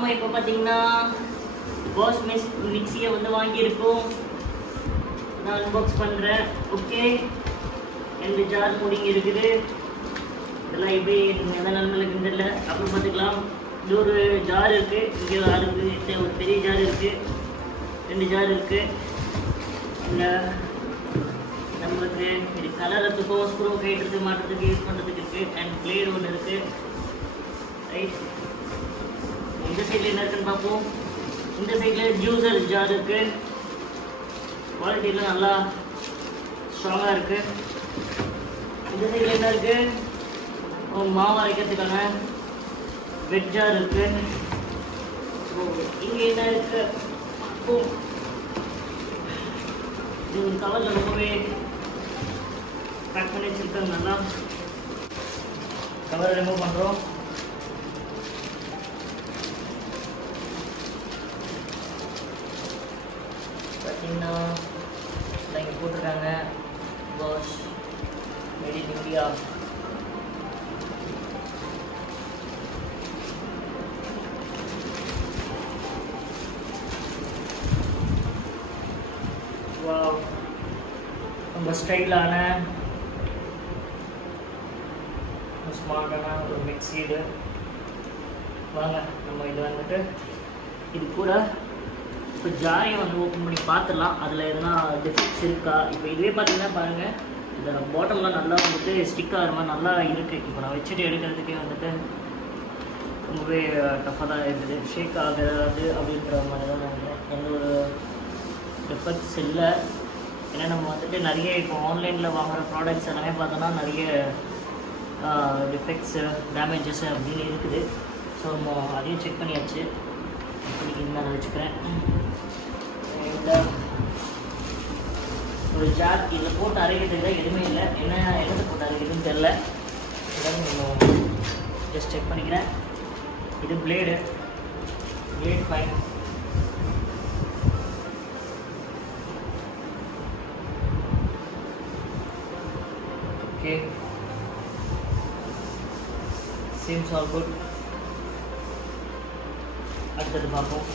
நம்ம இப்போ பார்த்தீங்கன்னா பாஷ் மிக்ஸியை வந்து வாங்கியிருக்கோம். நான் அன்பாக்ஸ் பண்ணுறேன். ஓகே, 2 ஜார் மூடிங்க இருக்குது. இதெல்லாம் எப்படி எந்த நிலமையில தெரியல, அப்புறம் பார்த்துக்கலாம். இது ஒரு ஜார் இருக்குது, இங்கே இருக்குது, ஒரு பெரிய ஜார் இருக்குது, 2 ஜார் இருக்குது. இல்லை நம்மளுக்கு இது கலரத்துக்கும் ஸ்க்ரூ கைட்டுறதுக்கு மாட்டுறதுக்கு யூஸ் பண்ணுறதுக்கு இருக்குது. அண்ட் பிளேடு ஒன்று இருக்குது. ரைட், இந்த சைடில் என்ன இருக்குன்னு பார்ப்போம். இந்த சைடில் ஜூஸர் ஜார் இருக்குது. குவாலிட்டிலாம் நல்லா ஸ்ட்ராங்காக இருக்குது. இந்த சைடில் என்ன இருக்குது, மாவு அரைக்கிறதுக்கான வெட் ஜார் இருக்குது. இங்கே என்ன இருக்குது, இது ஒரு கவரில் ரொம்பவே பேக் பண்ணி வச்சுருக்காங்க. நல்லா கவரை ரிமூவ் பண்ணுறோம். பார்த்தீங்கன்னா இங்கே போட்டிருக்காங்க பாஷ் மேட் இன் இந்தியா. ரொம்ப ஸ்டைலான ஸ்மார்ட்டான ஒரு மிக்ஸி இது. வாங்க நம்ம இது வந்துட்டு இது கூட இப்போ ஜாரியை வந்து ஓப்பன் பண்ணி பார்த்துடலாம். அதில் எதுனா டிஃபெக்ட்ஸ் இருக்கா. இப்போ இதுவே பார்த்தீங்கன்னா பாருங்கள், இந்த பாட்டம்லாம் நல்லா வந்துட்டு ஸ்டிக் ஆகிற மாதிரி நல்லா இருக்குது. இப்போ நான் வச்சுட்டு எடுக்கிறதுக்கே வந்துட்டு ரொம்பவே டஃப்பாக தான் இருக்குது. ஷேக் ஆகாது அப்படின்ற மாதிரி தான் நினைக்கிறேன். எந்த ஒரு டிஃபெக்ட்ஸ் இல்லை. ஏன்னா நம்ம வந்துட்டு நிறைய இப்போ ஆன்லைனில் வாங்குகிற ப்ராடக்ட்ஸ் எல்லாமே பார்த்தோன்னா நிறைய டிஃபெக்ட்ஸு டேமேஜஸ் அப்படின்னு இருக்குது. ஸோ நம்ம அதையும் செக் பண்ணியாச்சு. இப்போதைக்கு இந்த நான் வச்சுக்கிறேன். இந்த ஒரு ஜார் இதில் போட்டு அரைக்கிறதுக்கு எதுவுமே இல்லை. என்னத்தை போட்டு அரைக்கிறதுன்னு தெரில. இதான் நம்ம ஜஸ்ட் செக் பண்ணிக்கிறேன். இது blade fine. Okay, seems all good. அடுத்தது பார்ப்போம்.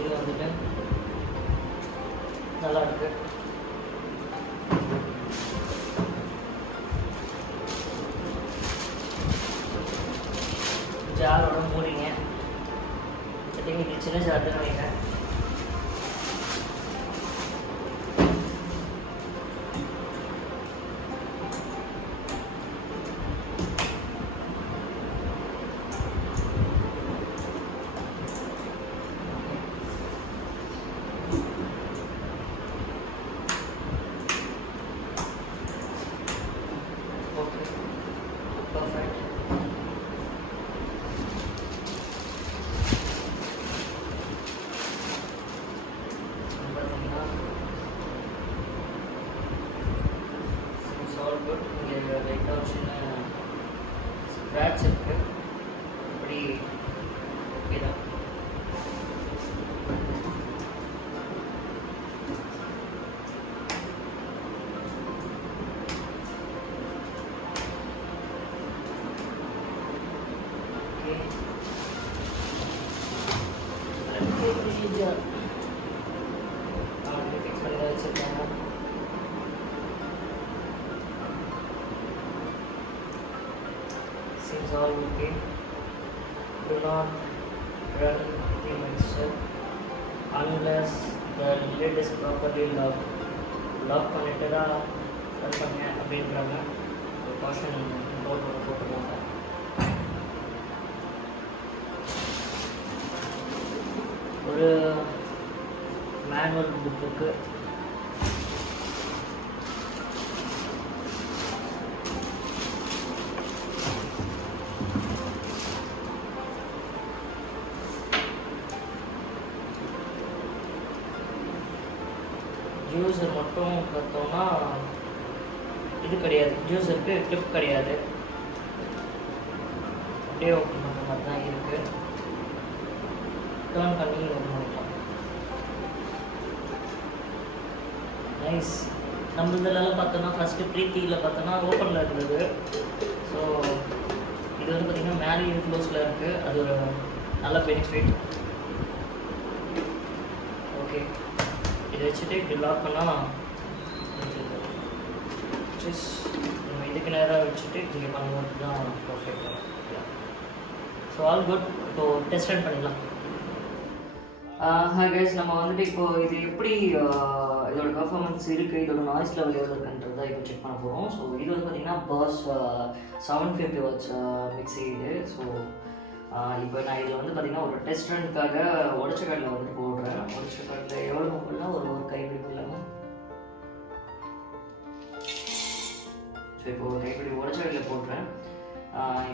இது வந்துட்டு நல்லா இருக்கு. ஜாரோட மூடிங்க. இது சின்ன ஜார்ன்னு வைங்க. Okay, perfect. இங்கே லைட்டாக ஒரு சின்ன ஸ்க்ராட்ச் இருக்குது. அப்படி ஓகே தான். ஃபிக்ஸ் பண்ணி தான் வச்சுருக்காங்க. Seems all okay. Do not run the mixture unless the lid is properly locked. Lock பண்ணிட்டு தான் ரன் பண்ணுங்க அப்படின்றாங்க. ஒரு காஷன் போட்டுருவாங்க. ஒரு மேனுவல் புக் இருக்குது. ஜூஸர் மட்டும் பார்த்தோம்னா இது கிடையாது. ஜூஸருக்கு கிளிப் கிடையாது. அப்படியே ஓப்பன் பண்ணுற மாதிரி இருக்குது. டர்ன் பண்ணி ஓப்பன் பண்ணிக்கலாம். நைஸ். நம்ம இதிலலாம் பார்த்தோன்னா ஃபஸ்ட்டு ப்ரீத்தியில் பார்த்தோன்னா ஓப்பனில் இருந்தது. ஸோ இது வந்து பார்த்திங்கன்னா மேலேயும் க்ளோஸில் இருக்குது. அது ஒரு நல்ல பெனிஃபிட். ஓகே, இதை வச்சுட்டு இப்படி லாக் பண்ணால் நம்ம இதுக்கு நேராக வச்சுட்டு இங்கே பண்ணும்போது தான் பர்ஃபெக்டாக. So all good. இப்போது டெஸ்ட் ரன் பண்ணிடலாம். ஹாய் கைஸ், நம்ம வந்துட்டு இப்போது இது எப்படி இதோட பர்ஃபார்மன்ஸ் இருக்குது, இதோட நாய்ஸ் லெவல் எவ்வளோ இருக்குன்றதை இப்போ செக் பண்ண போகிறோம். ஸோ இது வந்து பார்த்திங்கன்னா Bosch 750 வாட்ஸ் மிக்ஸி இது. ஸோ இப்போ நான் இதில் வந்து பார்த்திங்கன்னா ஒரு டெஸ்ட் ரனுக்காக உடச்ச காட்டில் வந்துட்டு போடுறேன். உடச்ச காட்டில் எவ்வளோ போடலாம், ஒரு கைப்பிடி போடலாமா? ஸோ இப்போ ஒரு கைப்பிடி உடச்ச காட்டில் போடுறேன்.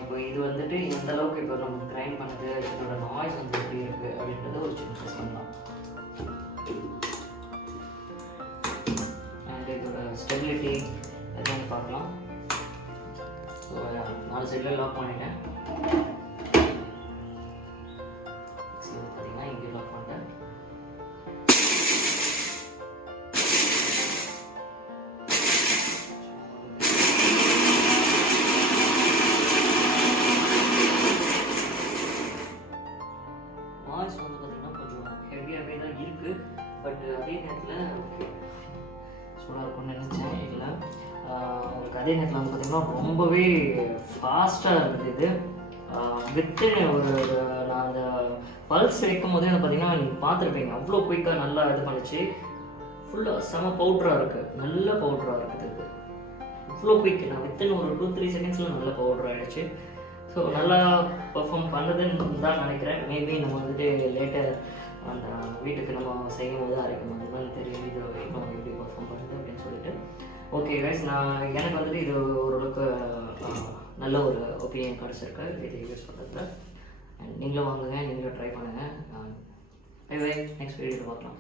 இப்போ இது வந்துட்டு எந்த அளவுக்கு இப்போ நம்ம கிரைண்ட் பண்ணுது, இதோட நாய்ஸ் வந்து எப்படி இருக்குது அப்படின்றது ஒரு சின்ன டெஸ்ட் பண்ணலாம். அண்ட் இதோட ஸ்டெபிலிட்டி எதுவும் பார்க்கலாம். ஸோ 4 சைடில் லாக் பண்ணிட்டேன். பார்த்தீங்கன்னா இங்கே லாக் பண்ணிட்டேன். நாய்ஸ் வந்து பார்த்திங்கன்னா கொஞ்சம் ஹெவியாகவே தான் இருக்குது. பட் அதே நேரத்தில் ஓகே சூடாக இருக்கும்னு நினச்சேன். இல்லை உங்களுக்கு அதே நேரத்தில் வந்து பார்த்திங்கன்னா ரொம்பவே ஃபாஸ்ட்டாக இருக்குது. இது வித்து ஒரு நான் அந்த பல்ஸ் வைக்கும் போதே வந்து பார்த்திங்கன்னா நீங்கள் பார்த்துருப்பீங்க, அவ்வளோ குயிக்காக நல்லா இது பண்ணிச்சு. ஃபுல்லாக செம பவுட்ராக இருக்குது, நல்ல பவுட்ராக இருக்குது. இது இவ்வளோ குயிக், நான் வித்தின் ஒரு 2-3 செகண்ட்ஸில் நல்ல பவுட்ரு ஆகிடுச்சு. ஸோ நல்லா பர்ஃபார்ம் பண்ணுறதுன்னு தான் நினைக்கிறேன். மேபி நம்ம வந்துட்டு லேட்டர் அந்த வீட்டுக்கு நம்ம செய்யும் போது அரைக்கும் போது தெரியும் இது நம்ம எப்படி பர்ஃபார்ம் பண்ணுறது அப்படின்னு சொல்லிட்டு. ஓகே கைஸ், எனக்கு வந்துட்டு இது ஓரளவுக்கு நல்ல ஒரு ஒப்பீனியன் கிடச்சிருக்கு இது யூஸ் பண்ணுறதுல. நீங்களும் வாங்குங்க, நீங்களும் ட்ரை பண்ணுங்கள். பை பை, நெக்ஸ்ட் வீடியோவில் பார்க்கலாம்.